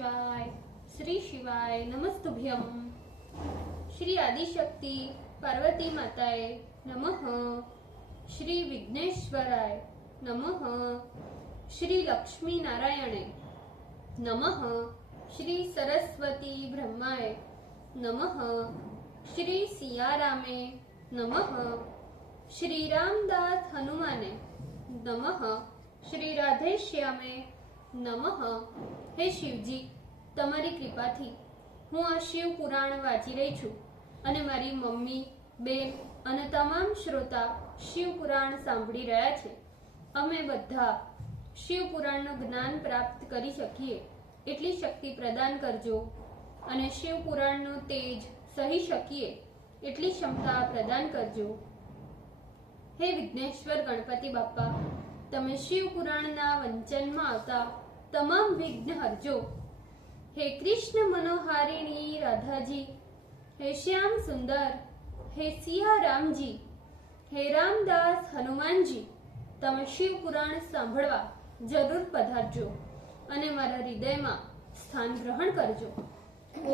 शिवाय। श्री शिवाय नमस्तुभ्यम। श्री आदिशक्ति पार्वती माताए नमः। श्री विघ्नेश्वराय नमः। श्री लक्ष्मी नारायणे नमः। श्री सरस्वती ब्रह्माय नमः। श्री सियारामे नमः। श्री रामदास हनुमाने नमः। श्री राधेश्यामे नमः। हे शिवजी, તમારી કૃપાથી હું આ શિવ પુરાણ વાંચી રહી છું અને મારી મમ્મી, બેન અને તમામ શ્રોતા શિવ પુરાણ સાંભળી રહ્યા છે। અમે બધા શિવ પુરાણનું જ્ઞાન પ્રાપ્ત કરી શકીએ એટલી શક્તિ પ્રદાન કરજો અને શિવ પુરાણનું તેજ સહી શકીએ એટલી ક્ષમતા પ્રદાન કરજો। હે વિઘ્નેશ્વર ગણપતિ બાપ્પા, તમે શિવ પુરાણના વંચનમાં આવતા તમામ વિઘ્ન હરજો। हे कृष्ण मनोहारिणी राधा जी, हे श्याम सुंदर, हे सिया राम जी, हे रामदास हनुमान जी, તમે શિવ પુરાણ સાંભળવા જરૂર પધારજો અને મારા હૃદયમાં સ્થાન ગ્રહણ કરજો।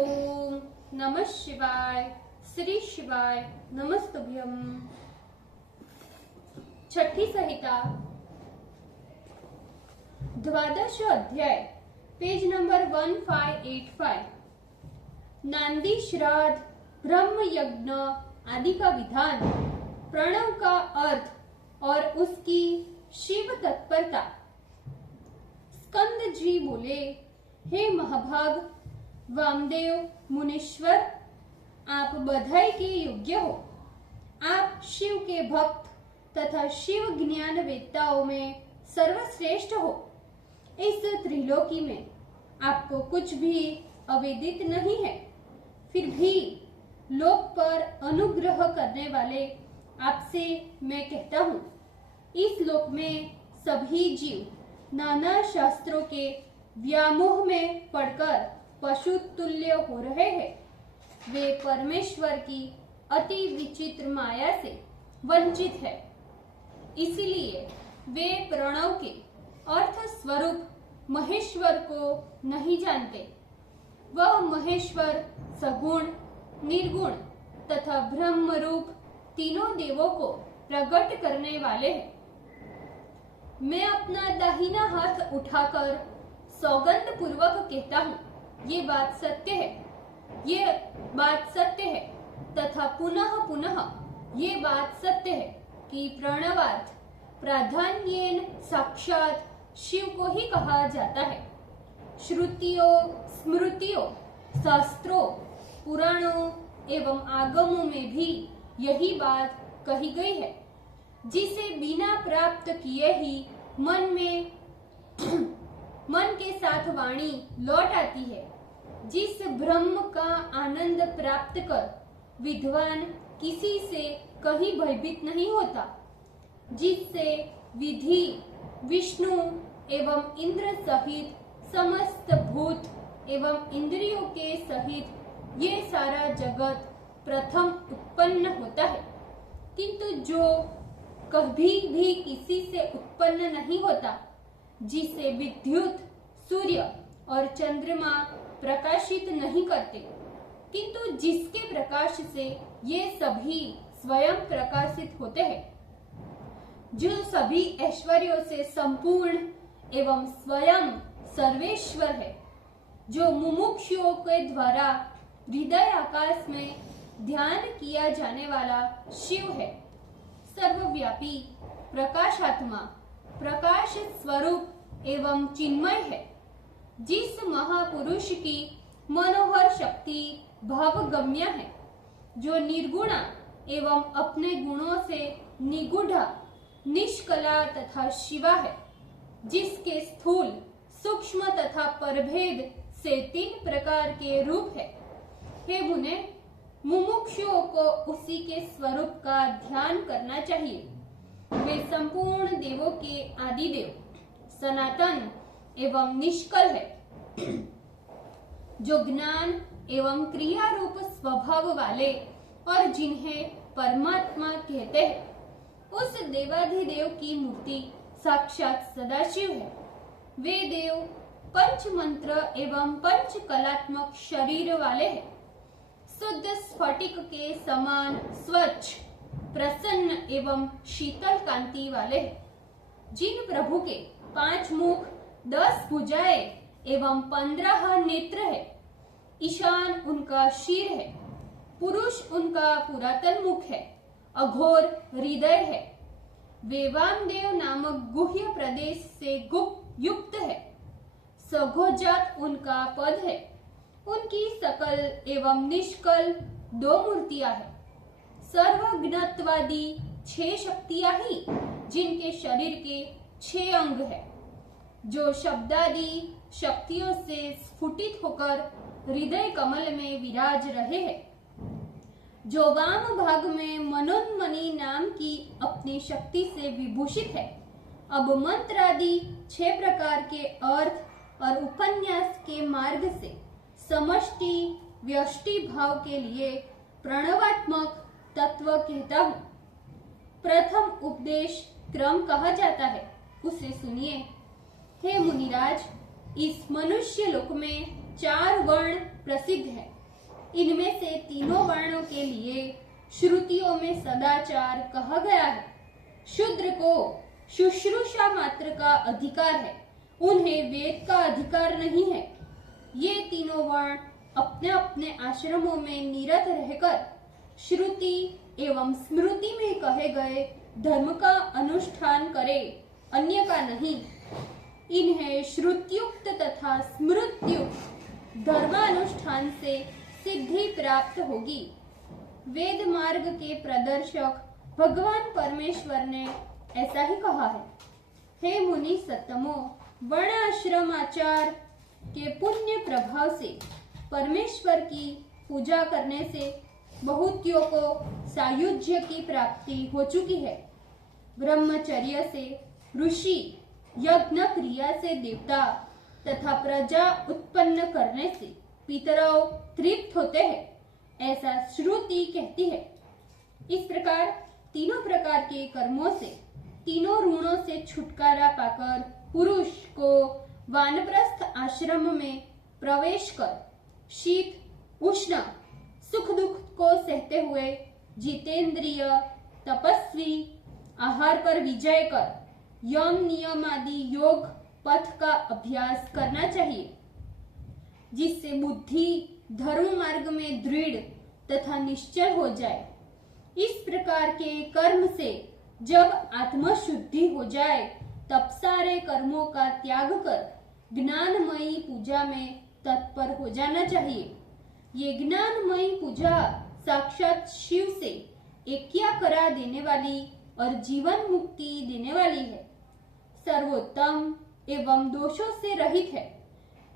ઓમ નમઃ શિવાય। શ્રી શિવાય નમસ્તુભ્યમ। છઠ્ઠી સંહિતા द्वादश अध्याय पेज नंबर 1585। नांदी श्राद्ध, ब्रह्म यज्ञ आदि का विधान, प्रणव का अर्थ और उसकी शिव तत्परता। स्कंद जी बोले, हे महाभाग वामदेव मुनीश्वर, आप बधाई के योग्य हो। आप शिव के भक्त तथा शिव ज्ञान वेत्ताओं में सर्वश्रेष्ठ हो। इस त्रिलोकी में आपको कुछ भी अवेदित नहीं है, फिर भी लोक पर अनुग्रह करने वाले आपसे मैं कहता हूँ, इस लोक में सभी जीव नाना शास्त्रों के व्यामोह में पड़कर पशु तुल्य हो रहे हैं। वे परमेश्वर की अति विचित्र माया से वंचित है, इसलिए वे प्रणव के अर्थ स्वरूप महेश्वर को नहीं जानते। वह महेश्वर सगुण, निर्गुण तथा ब्रह्म रूप तीनों देवों को प्रकट करने वाले हैं। मैं अपना दाहिना हाथ उठाकर सौगंध पूर्वक कहता हूँ, ये बात सत्य है, ये बात सत्य है तथा पुनः पुनः ये बात सत्य है कि प्रणवार्थ प्राधान्येन साक्षात शिव को ही कहा जाता है। श्रुतियों, स्मृतियों, शास्त्रों, पुराणों एवं आगमों में भी यही बात कही गई है। जिसे बिना प्राप्त किए ही मन के साथ वाणी लौट आती है, जिस ब्रह्म का आनंद प्राप्त कर विद्वान किसी से कहीं भयभीत नहीं होता, जिससे विधि, विष्णु एवं इंद्र सहित समस्त भूत एवं इंद्रियों के सहित ये सारा जगत प्रथम उत्पन्न होता है, किंतु जो कभी भी किसी से उत्पन्न नहीं होता, जिसे विद्युत, सूर्य और चंद्रमा प्रकाशित नहीं करते, किंतु जिसके प्रकाश से ये सभी स्वयं प्रकाशित होते हैं, जो सभी ऐश्वर्यों से संपूर्ण एवं स्वयं सर्वेश्वर है, जो मुमुक्षुओं के द्वारा हृदय आकाश में ध्यान किया जाने वाला शिव है, सर्वव्यापी, प्रकाशात्मा, प्रकाश स्वरूप एवं चिन्मय है, जिस महापुरुष की मनोहर शक्ति भावगम्य है, जो निर्गुणा एवं अपने गुणों से निगूढ़ा, निष्कला तथा शिवा है, जिसके स्थूल, सूक्ष्म तथा परभेद से 3 प्रकार के रूप है। हे मुने, मुमुक्षुओं को उसी के स्वरूप का ध्यान करना चाहिए। वे संपूर्ण देवों के आदिदेव, सनातन एवं निष्कल है, जो ज्ञान एवं क्रिया रूप स्वभाव वाले और जिन्हें परमात्मा कहते हैं, उस देवाधिदेव की मूर्ति साक्षात सदाशिव है। वे देव पंच मंत्र एवं पंच कलात्मक शरीर वाले हैं। शुद्ध स्फटिक के समान स्वच्छ, प्रसन्न एवं शीतल कांति वाले हैं। जिन प्रभु के 5 मुख, 10 भुजाएं एवं 15 नेत्र है। ईशान उनका शीर है, पुरुष उनका पुरातन मुख है, अघोर हृदय है। वे वामदेव नामक गुह्य प्रदेश से युक्त है। सघोजात उनका पद है। उनकी सकल एवं निष्कल 2 मूर्तियां हैं। सर्वज्ञत्वादी 6 शक्तियां ही जिनके शरीर के 6 अंग है, जो शब्दादि शक्तियों से स्फुटित होकर हृदय कमल में विराज रहे हैं, जो वाम भाग में मनोन्मणि नाम की अपनी शक्ति से विभूषित है। अब मंत्र आदि 6 प्रकार के अर्थ और उपन्यास के मार्ग से समष्टि व्यष्टि भाव के लिए प्रणवात्मक तत्व कहता हूँ। प्रथम उपदेश क्रम कहा जाता है, उसे सुनिए। हे मुनिराज, इस मनुष्य लोक में 4 वर्ण प्रसिद्ध हैं। इनमें से तीनों वर्णों के लिए श्रुतियों में सदाचार कहा गया है। शूद्र को शुश्रूषा मात्र का अधिकार है, उन्हें वेद का अधिकार नहीं है। ये तीनों वर्ण अपने अपने आश्रमों में निरत रहकर श्रुति एवं स्मृति में कहे गए धर्म का अनुष्ठान करे, अन्य का नहीं। इन्हें श्रुत्युक्त तथा स्मृत्युक्त धर्मानुष्ठान से सिद्धि प्राप्त होगी। वेद मार्ग के प्रदर्शक भगवान परमेश्वर ने ऐसा ही कहा है। हे मुनि सत्तमो, वर्णाश्रमाचार के पुण्य प्रभाव से परमेश्वर की पूजा करने से बहुतियों को सायुज्य की प्राप्ति हो चुकी है। ब्रह्मचर्य से ऋषि, यज्ञ क्रिया से देवता तथा प्रजा उत्पन्न करने से पितरों तृप्त होते हैं, ऐसा श्रुति कहती है। इस प्रकार तीनों प्रकार के कर्मों से, तीनों ऋणों से छुटकारा पाकर पुरुष को वानप्रस्थ आश्रम में प्रवेश कर शीत उष्ण सुख दुख को सहते हुए जितेंद्रिय तपस्वी आहार पर विजय कर यम नियम आदि योग पथ का अभ्यास करना चाहिए, जिससे बुद्धि धर्म मार्ग में दृढ़ तथा निश्चल हो जाए। इस प्रकार के कर्म से जब आत्मशुद्धि हो जाए, तब सारे कर्मों का त्याग कर ज्ञानमयी पूजा में तत्पर हो जाना चाहिए। ये ज्ञानमयी पूजा साक्षात शिव से ऐक्य करा देने वाली और जीवन मुक्ति देने वाली है, सर्वोत्तम एवं दोषों से रहित है,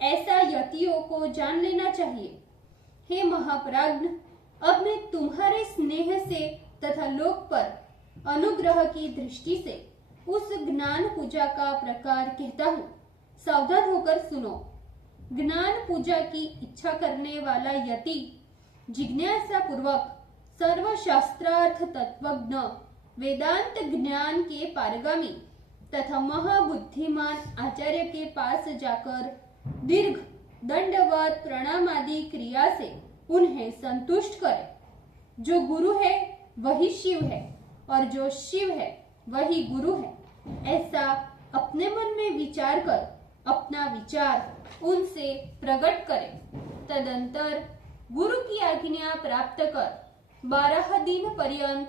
ऐसा यतियों को जान लेना चाहिए। हे महाप्राज्ञ, अब मैं तुम्हारे स्नेह से तथा लोक पर अनुग्रह की दृष्टि से उस ज्ञान पूजा का प्रकार कहता हूँ। सावधान होकर सुनो। ज्ञान पूजा की इच्छा करने वाला यति जिज्ञासा पूर्वक सर्वशास्त्रार्थ तत्वज्ञ, वेदांत ज्ञान के पारगामी तथा महाबुद्धिमान आचार्य के पास जाकर दीर्घ दंडवत प्रणाम आदि क्रिया से उन्हें संतुष्ट करे। जो गुरु है वही शिव है और जो शिव है वही गुरु है, ऐसा अपने मन में विचार कर अपना विचार उनसे प्रकट करे। तदंतर गुरु की आज्ञा प्राप्त कर 12 दिन पर्यंत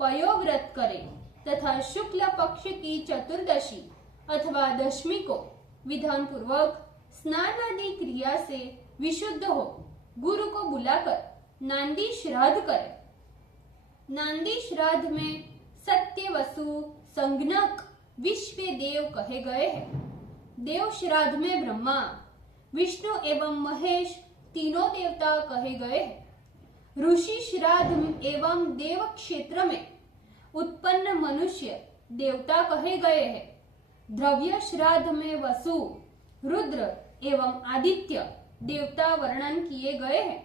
पयोव्रत करे तथा शुक्ल पक्ष की चतुर्दशी अथवा दशमी को विधान पूर्वक स्नान आदि क्रिया से विशुद्ध हो गुरु को बुलाकर नांदी श्राद्ध करे। नांदी श्राद्ध में सत्य, वसु, संज्ञक, विश्व देव कहे गए हैं। देव श्राद्ध में ब्रह्मा, विष्णु एवं महेश तीनों देवता कहे गए हैं। ऋषि श्राद्ध एवं देव क्षेत्र में उत्पन्न मनुष्य देवता कहे गए हैं। द्रव्य श्राद्ध में वसु, रुद्र एवं आदित्य देवता वर्णन किए गए हैं।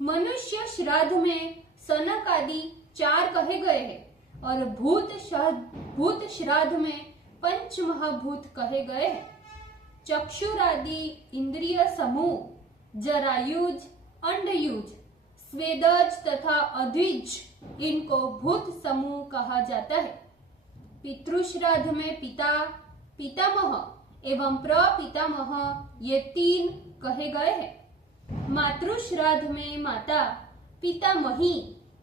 मनुष्य श्राद्ध में सनक आदि 4 कहे गए हैं और भूत श्राद्ध में 5 महाभूत कहे गए हैं। चक्षुरादि इंद्रिय समूह, जरायुज, अंडयुज, स्वेदज तथा अद्विज, इनको भूत समूह कहा जाता है। पितृश्राद्ध में पिता, पितामह एवं प्रपितामह ये 3 कहे गए हैं। मातृश्राद्ध में माता, पितामही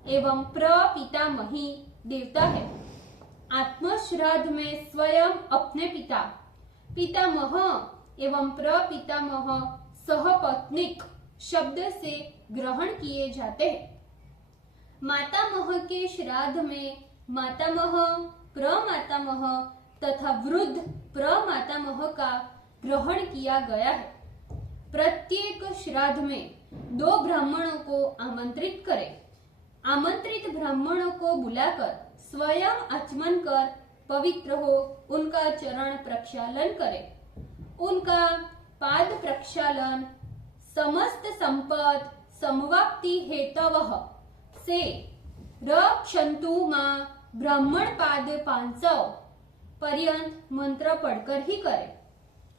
एवं प्रपितामही देवता है। आत्मश्राद्ध में स्वयं अपने पिता, पितामह एवं प्रपितामह सहपत्नीक शब्द से ग्रहण किए जाते हैं। मातामह के श्राद्ध में मातामह, प्रमातामह तथा वृद्ध प्रमातामह का ग्रहण किया गया है। प्रत्येक श्राद्ध में 2 ब्राह्मणों को आमंत्रित करें। आमंत्रित ब्राह्मणों को बुलाकर स्वयं आचमन कर पवित्र हो उनका चरण प्रक्षालन करें। उनका पाद प्रक्षालन समस्त संपद समवाप्ति हेतवः से रक्षन्तु मां ब्राह्मण पाद 500 पर्यंत मंत्र पढ़कर ही करें।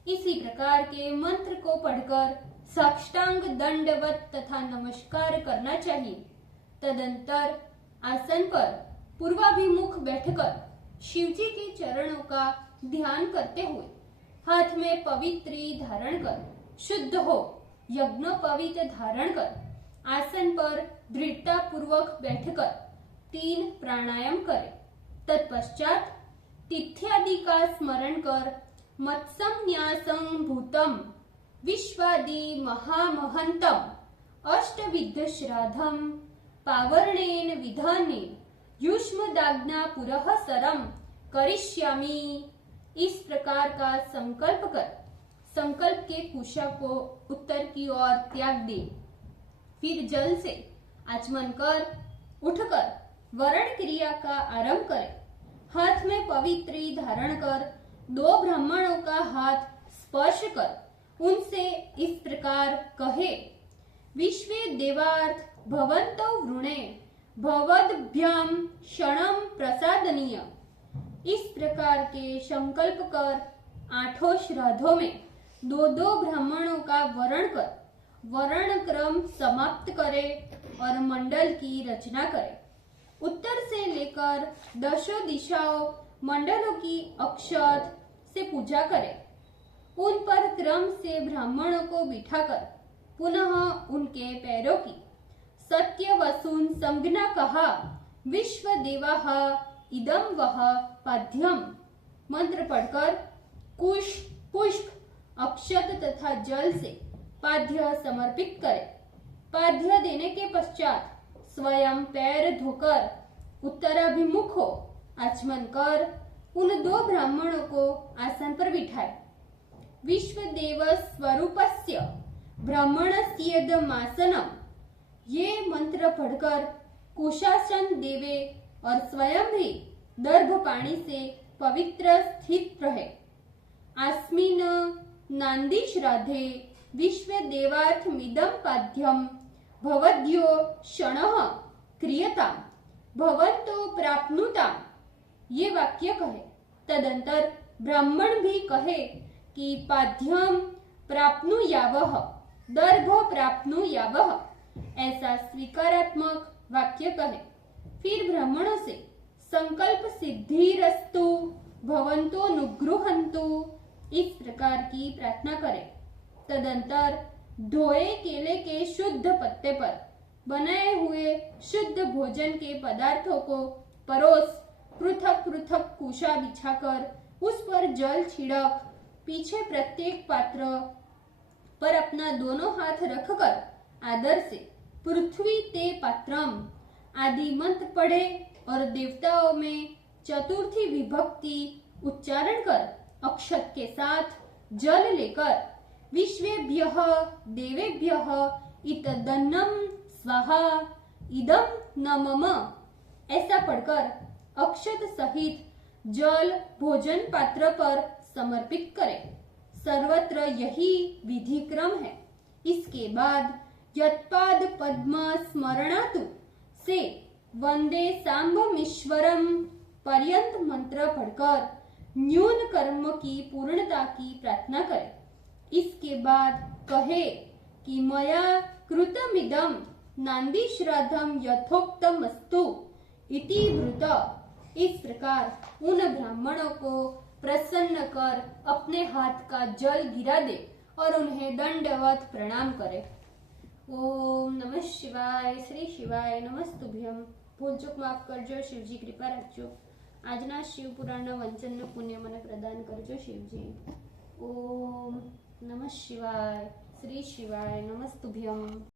इसी प्रकार के मंत्र को पढ़कर साष्टांग दंडवत तथा नमस्कार करना चाहिए। तदंतर आसन पर पूर्वाभिमुख बैठकर शिवजी के चरणों का ध्यान करते हुए हाथ में पवित्री धारण कर शुद्ध हो यज्ञोपवीत धारण कर आसन पर दृढ़ता पूर्वक बैठकर 3 प्राणायाम करें। तत्पश्चात तिथ्यादि का स्मरण कर मत्संन्यासं भूतम विश्वादि महामहंतम अष्टविध श्राद्धम पावर्णेन विधानेन युष्मदाज्ञा पुरः सरम करिष्यामि। इस प्रकार का संकल्प कर संकल्प के कुशा को उत्तर की ओर त्याग दे। फिर जल से आचमन कर उठकर वरण क्रिया का आरंभ करें। हाथ में पवित्री धारण कर 2 ब्राह्मणों का हाथ स्पर्श कर उनसे इस प्रकार कहे, विश्वे देवार्थ भवन्तो वृणे भवद्भ्याम क्षणम प्रसादनीय। इस प्रकार के संकल्प कर 8 श्राद्धों में 2 ब्राह्मणों का वरण कर वर्ण क्रम समाप्त करे और मंडल की रचना करे। उत्तर से लेकर 10 दिशाओं मंडलों की अक्षत से पूजा करे। उन पर क्रम से ब्राह्मणों को बिठाकर पुनः उनके पैरों की सत्य वसून संज्ञा कहा, विश्व देवाः इदं वह पाद्यम। मंत्र पढ़कर कुश, पुष्प, अक्षत तथा जल से पाद्य समर्पित करे। पाद्य देने के पश्चात स्वयं पैर धोकर उत्तराभिमुख हो आचमन कर उन 2 ब्राह्मणों को आसन पर बिठाए। विश्वदेव स्वरूपस्य ब्राह्मणस्येदमासनम। ये मंत्र पढ़कर कुशासन देवे और स्वयं भी दर्भ पानी से पवित्र स्थित रहे। अस्मिन् नांदी श्राद्धे विश्वदेवार्थमिदं पाद्यम भवद्यो क्षणः क्रियताम भवन्तो प्राप्नुताम। ये वाक्य कहे। तदंतर ब्राह्मण भी कहे कि पाद्यम प्राप्नुयावः दर्भ प्राप्नुयावः, ऐसा स्वीकारात्मक वाक्य कहे। फिर ब्राह्मणों से संकल्प सिद्धिरस्तु भवन्तो नुगृहन्तु इस प्रकार की प्रार्थना करें। तदंतर धोए केले के शुद्ध पत्ते पर बनाए हुए शुद्ध भोजन के पदार्थों को परोस पृथक पृथक कुशा बिछाकर उस पर जल छिड़क पीछे प्रत्येक पात्र पर अपना दोनों हाथ रखकर आदर से पृथ्वी ते पात्रम आदि मंत्र पढ़े और देवताओं में चतुर्थी विभक्ति उच्चारण कर अक्षत के साथ जल लेकर विश्वेभ्यः देवेभ्यः इतदन्नं स्वाहा इदं न मम ऐसा पढ़कर अक्षत सहित जल भोजन पात्र पर समर्पित करें। सर्वत्र यही विधि क्रम है। इसके बाद यत्पाद पद्म स्मरणातु से वंदे सांबमीश्वरम पर्यंत मंत्र पढ़कर न्यून कर्म की पूर्णता की प्रार्थना करें। इसके बाद कहे कि मया कृतमिदं नांदी श्राद्धम यथोक्तमस्तु इति ब्रूत। इस प्रकार उन ब्राह्मणों को प्रसन्न कर अपने हाथ का जल गिरा दे और उन्हें दंडवत प्रणाम करे। ओम नमः शिवाय। श्री शिवाय नमस्तुभ्यम। भूल चूक माफ करजो, शिवजी कृपा रखजो। આજના શિવ પુરાણના વંચનનું પુણ્ય મને પ્રદાન કરજો શિવજી। ઓમ નમઃ શિવાય। શ્રી શિવાય નમસ્તુભ્યમ।